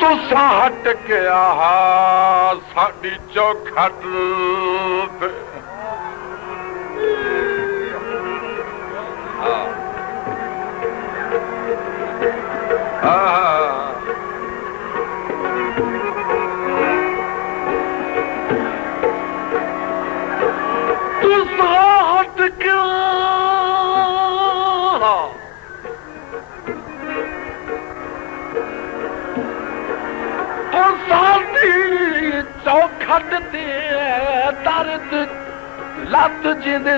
तुसा हट के आहा साडी चौखट चौखट ते दर्द लत जिंदे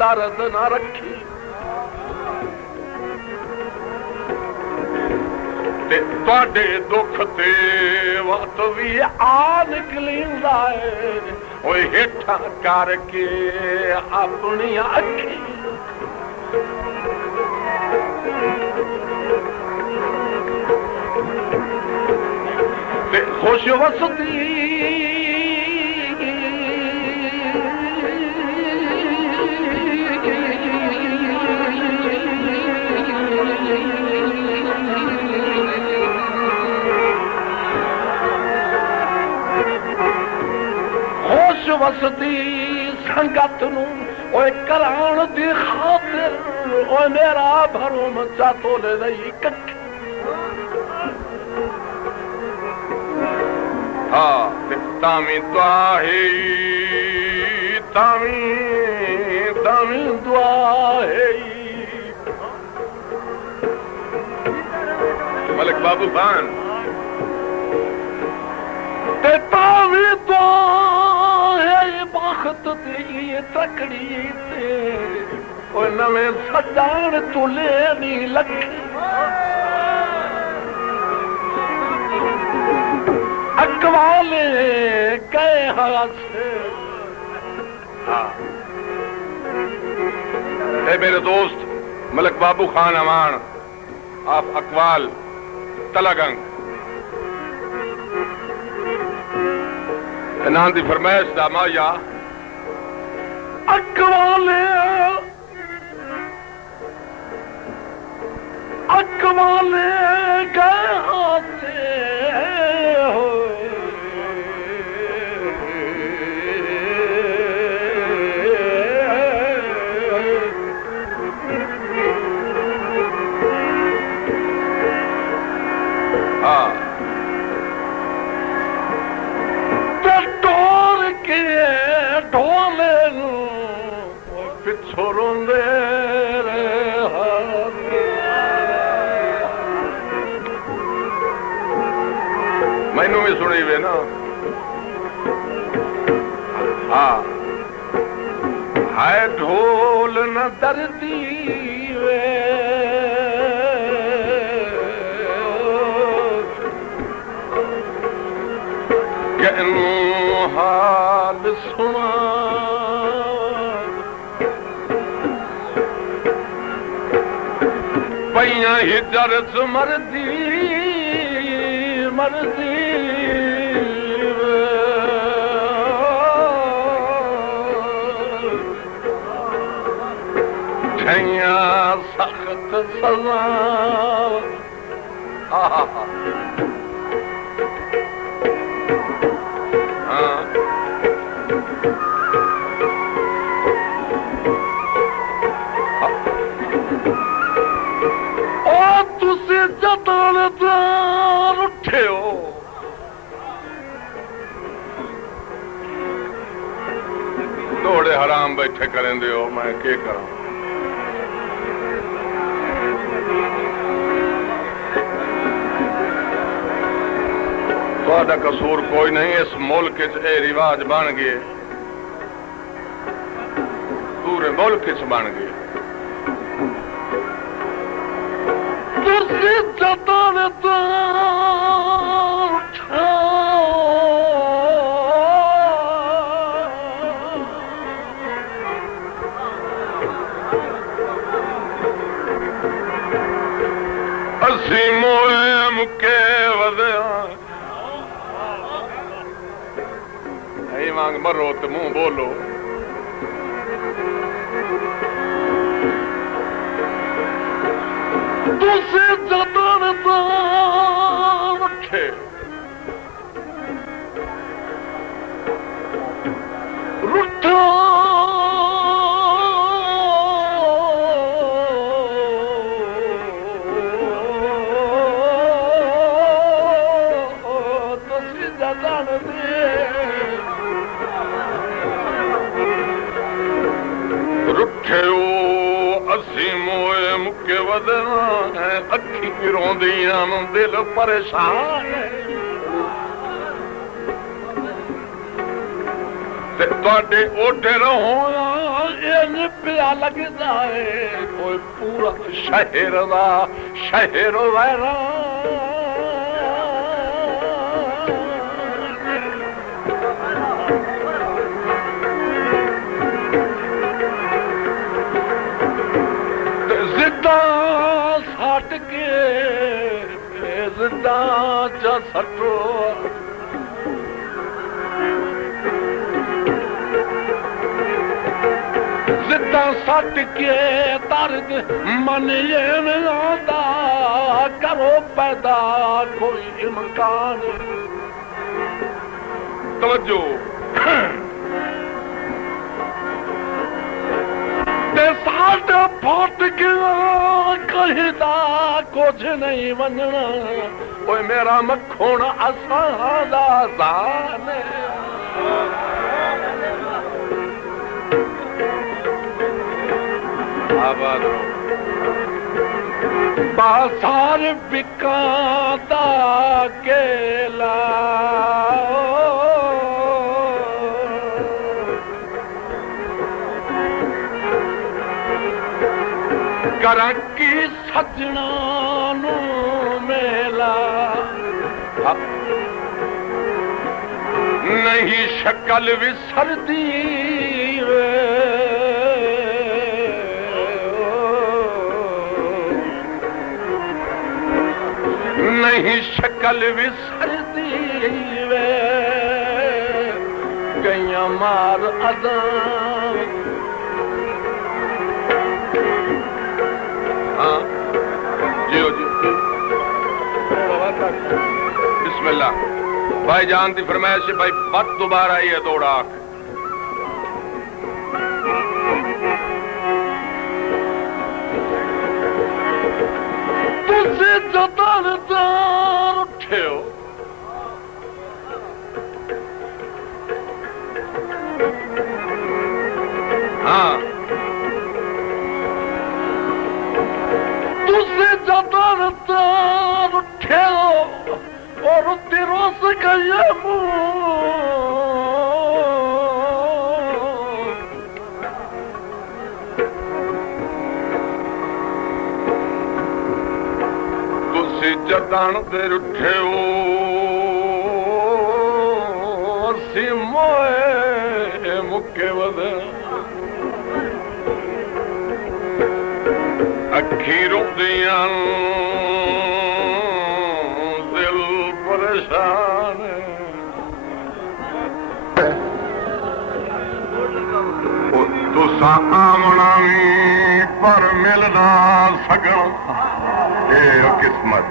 दर्द ना रखी ते दुख ते वत भी आ निकलिंदा है ओए हेठा करके अपनी अखी खुश वसती खुश वसती संगत नू ओए कराण दी खातिर ओए मेरा भरोम चा तोले नहीं कख तामी दुआहे तामी दुआहे मलिक बाबू खान ते तामी दुआहे बख्त दी तकड़ी ते ओ नवे सजान तुले नी लखी अकवाले गए हाथ से मेरे दोस्त मलिक बाबू खान अमान आप अकवाल तलागंग नाम की फरमाइश दा माया अकवाले गए हाथ से मैनू भी सुनी वे ना हाय ढोल न दर्दी वे हाल सुना पैया हिजर मरदी छैया सख्त सजा उठे हो दौड़े हराम बैठे करेंदे हो मैं के करा तुहाडा कसूर कोई नहीं इस मुल्क च रिवाज बन गए पूरे मुल्क च बन गए असी मोए मुके वदया बिलाई वांग मरो तो मुंह बोलो। तुसे जतन उठे रुठो अखी रोंदियां दिल परेशान ते ओठे रहो पिया लगदा है कोई पूरा शहर वैरा चा सटो जिदा सट के तरद मन ये आदा करो पैदा कोई इम्कान तवज्जो साठ फट गया कहदा कुछ नहीं वंजना कोई मेरा मखोण असादा जान आबाद बाजार बिकाता केला करा की सजना नू मेला नहीं शक्ल विसरदी नहीं शक्ल विसरदी वे गैया मार अदा बिस्मिल्लाह भाई जान की फरमाइश है भाई बत दोबारा ही है दौड़ा तुझे जतन उठे हो हाँ तुझे जतन उठे हो और तिरोस गए तुसी जतन दे उठे हो सी मोए मुके वद अखी रोंदियां तुसा आमना भी पर मिलना सगन ए किस्मत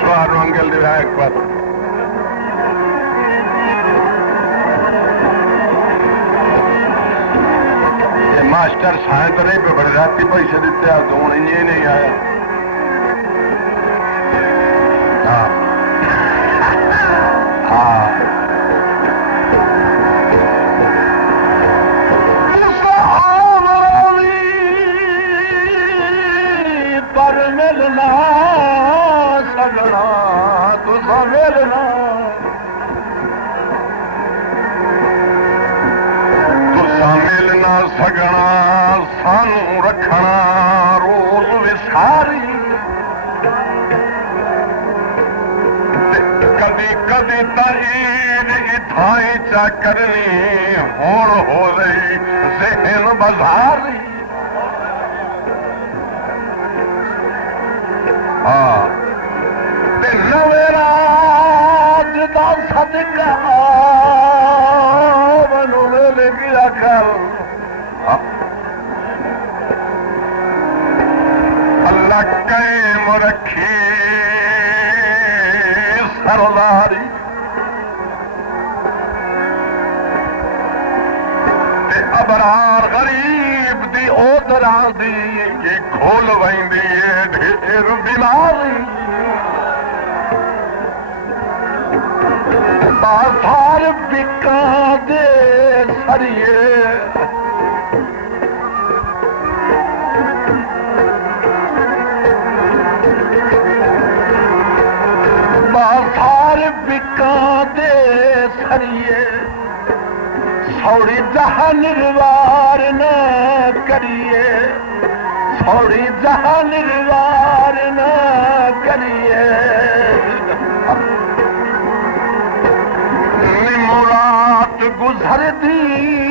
सुहार मंगल दिवायक पर ये मास्टर साए तो नहीं पे बड़े राती पैसे देते आप तो ये नहीं आया सगना सानू रखना रोज विसारी कदी कदी ईद इथाई चा करनी होड़ हो रही जहन बाजारी हाँ नवेरा का मनोवेले गिरा कर अल्लाह कैम रखे सरदारी ते अबरार गरीब दी ओदरा दी ये खोल वैंदी है ढेर बीमारी बाजार बिका दे सरिए बाजार बिका दे सरिए सौड़ी जहां निर्वार न करिए सौड़ी जहां निर्वार न करिए मुराद गुजर दी